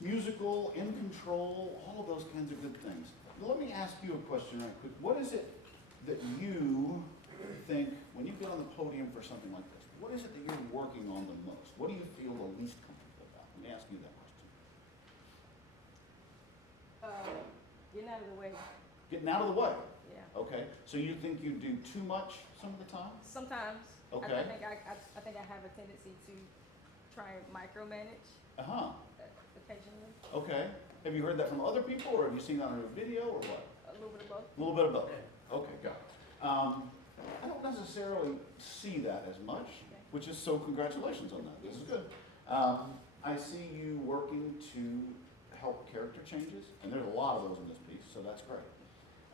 Musical, in control, all of those kinds of good things. Let me ask you a question right quick. What is it that you think, when you get on the podium for something like this, what is it that you're working on the most? What do you feel the least comfortable about? Let me ask you that question. Getting out of the way. Getting out of the way? Yeah. Okay. So you think you do too much some of the time? Sometimes. Okay. I think I have a tendency to try and micromanage. Uh-huh. Occasionally. Okay. Have you heard that from other people, or have you seen that on a video, or what? A little bit of both. A little bit of both. Okay, got it. I don't necessarily see that as much, which is so congratulations on that. This is good. I see you working to help character changes, and there's a lot of those in this piece, so that's great.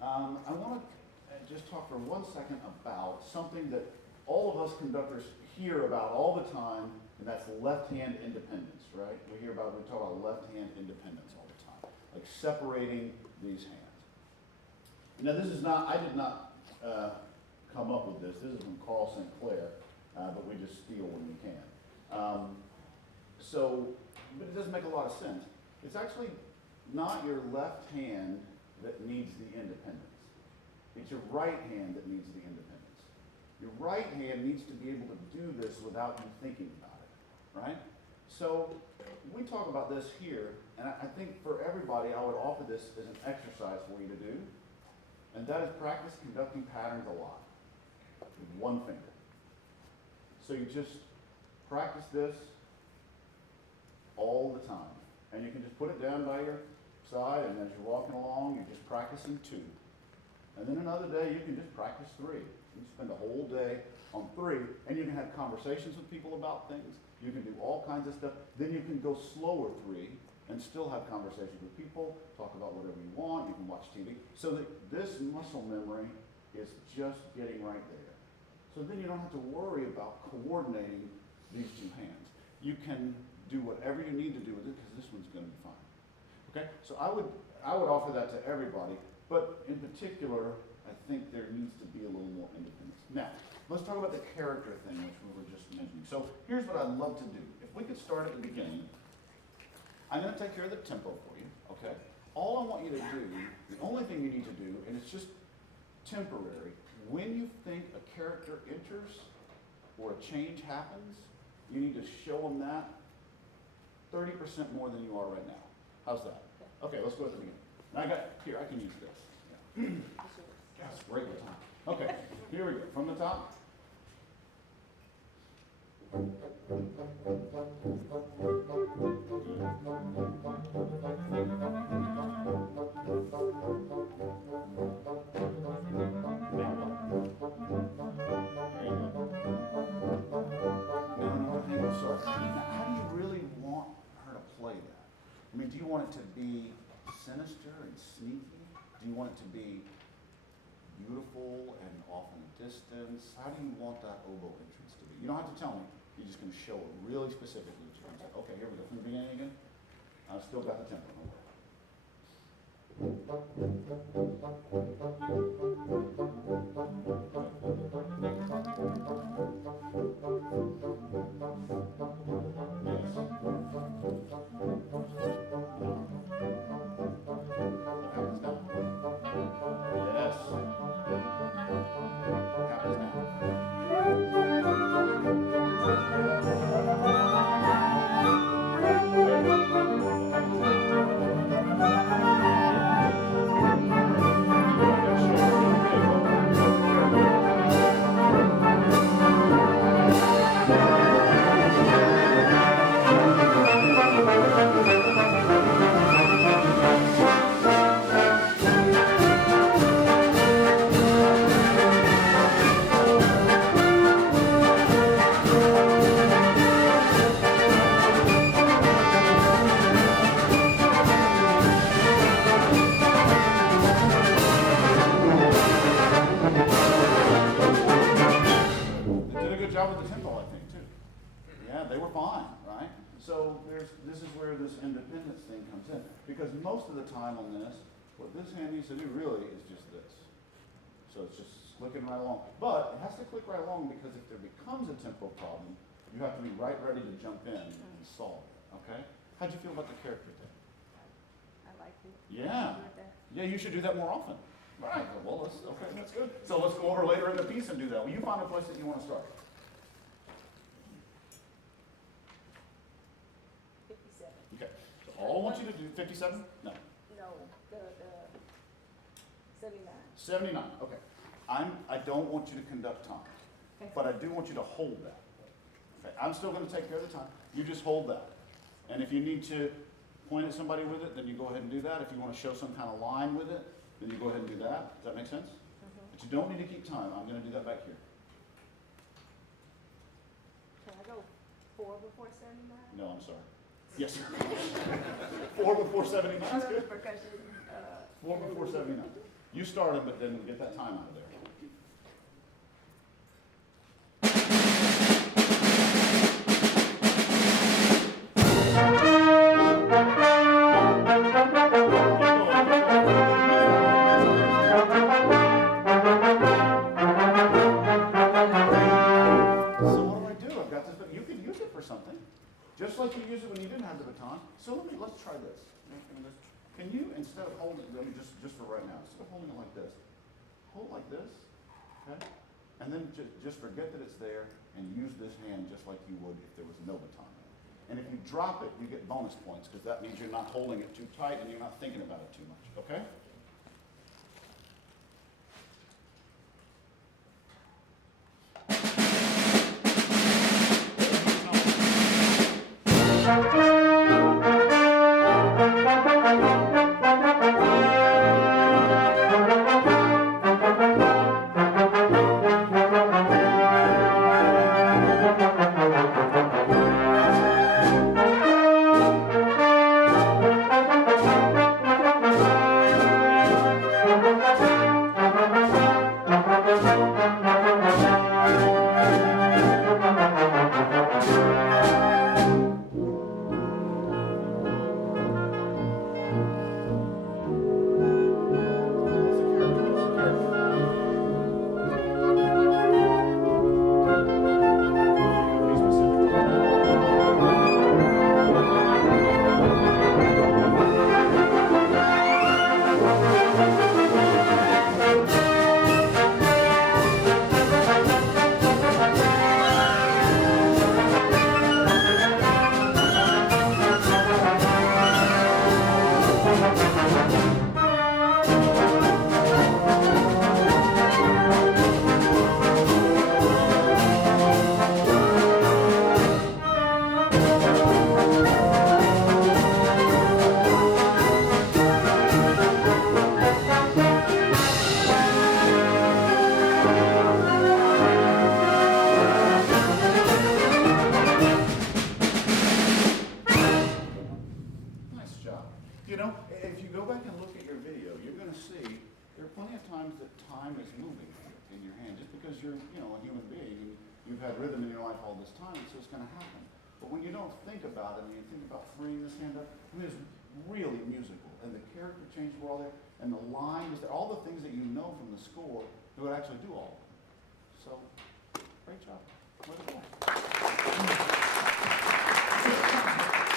I want to just talk for 1 second about something that all of us conductors hear about all the time, and that's left-hand independence, right? We talk about left-hand independence all the time, like separating these hands. Now this is not, I did not come up with this. This is from Carl St. Clair, but we just steal when we can. But it doesn't make a lot of sense. It's actually not your left hand that needs the independence. It's your right hand that needs the independence. Your right hand needs to be able to do this without you thinking about it, right? So we talk about this here, and I think for everybody, I would offer this as an exercise for you to do, and that is practice conducting patterns a lot with one finger. So you just practice this all the time, and you can just put it down by your side, and as you're walking along, you're just practicing 2. And then another day, you can just practice 3. You spend a whole day on 3, and you can have conversations with people about things. You can do all kinds of stuff. Then you can go slower 3 and still have conversations with people, talk about whatever you want. You can watch TV. So that this muscle memory is just getting right there. So then you don't have to worry about coordinating these 2 hands. You can do whatever you need to do with it because this one's going to be fine. Okay? So I would offer that to everybody, but in particular, I think there needs to be a little more independence. Now, let's talk about the character thing, which we were just mentioning. So here's what I'd love to do. If we could start at the beginning, I'm going to take care of the tempo for you, okay? All I want you to do, the only thing you need to do, and it's just temporary, when you think a character enters or a change happens, you need to show them that 30% more than you are right now. How's that? Okay, let's go at the beginning. And I can use this. Yeah. That's great with time. Okay, here we go. From the top. Now, how do you really want her to play that? I mean, do you want it to be sinister and sneaky? Do you want it to be beautiful and off in the distance? How do you want that oboe entrance to be? You don't have to tell me. You're just going to show it really specifically. Okay, here we go. From the beginning again. I've still got the tempo. Because most of the time on this, what this hand needs to do really is just this. So it's just clicking right along. But it has to click right along because if there becomes a tempo problem, you have to be right ready to jump in and solve it, okay? How'd you feel about the character thing? I like it. Yeah. Yeah, you should do that more often. Right, well, okay, that's good. So let's go over later in the piece and do that. Will you find a place that you want to start? 57. Okay, so all I want you to do, 57? No. No, the 79. 79, okay. I don't want you to conduct time, Okay. but I do want you to hold that. Okay, I'm still gonna take care of the time. You just hold that. And if you need to point at somebody with it, then you go ahead and do that. If you want to show some kind of line with it, then you go ahead and do that. Does that make sense? But you don't need to keep time. I'm gonna do that back here. Can I go 4 before 79? No, I'm sorry. Yes, sir. 4 before 79 is good. Percussion. 4 before 79. You started, but then get that time out of there. Just like you use it when you didn't have the baton. So let's try this. Can you, instead of holding it, just for right now, instead of holding it like this, hold it like this, okay? And then just forget that it's there and use this hand just like you would if there was no baton. And if you drop it, you get bonus points because that means you're not holding it too tight and you're not thinking about it too much, okay? You know, if you go back and look at your video, you're gonna see there are plenty of times that time is moving in your hand. Just because you're, you know, a human being and you've had rhythm in your life all this time, it's just gonna happen. But when you don't think about it and you think about freeing this hand up, I mean, it's really musical. And the character changes were all there, and the line is there, all the things that you know from the score, they would actually do all of them. So, great job. Way to go.